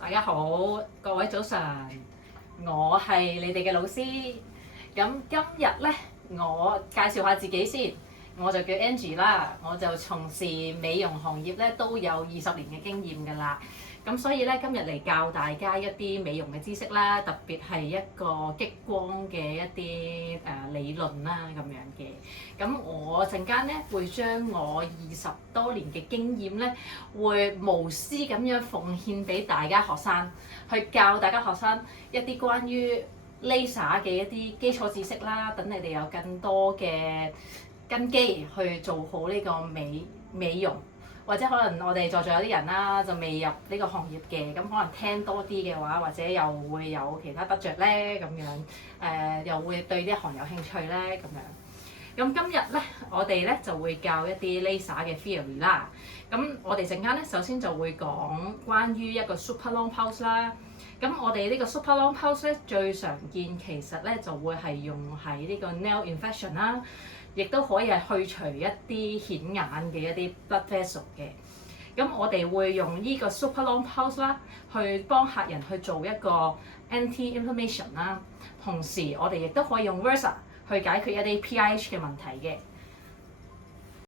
大家好，各位早晨，我係你哋嘅老師。咁今日咧，我介紹下自己先。我就叫 Angie 啦，我就從事美容行業咧都有20年嘅經驗㗎啦。咁所以咧，今日嚟教大家一啲美容嘅知識啦，特別係一個激光嘅一啲理論啦咁樣嘅。咁我陣間咧會將我20多年嘅經驗咧，會無私咁樣奉獻俾大家學生，去教大家學生一啲關於 Laser 嘅一啲基礎知識啦，等你哋有更多嘅根基去做好呢個美容。或者可能我哋在座有啲人啦，就未入呢個行業嘅，咁可能聽多啲嘅話，或者又會有其他得着咧咁樣，又會對呢一行有興趣咧咁樣。咁今日咧，我哋咧就會教一啲 Laser 嘅 theory 啦。咁我哋陣間咧，首先就會講關於一個 super long pulse 啦。咁我哋呢個 super long pulse 咧，最常見其實咧就會係用喺呢個 nail infection 啦。亦都可以係去除一啲顯眼嘅一啲 blood vessel 嘅。咁我哋會用呢個 super long pulse 啦，去幫客人去做一個 anti-inflammation 啦。同時我哋亦都可以用 Versa 去解決一啲 PIH 嘅問題嘅。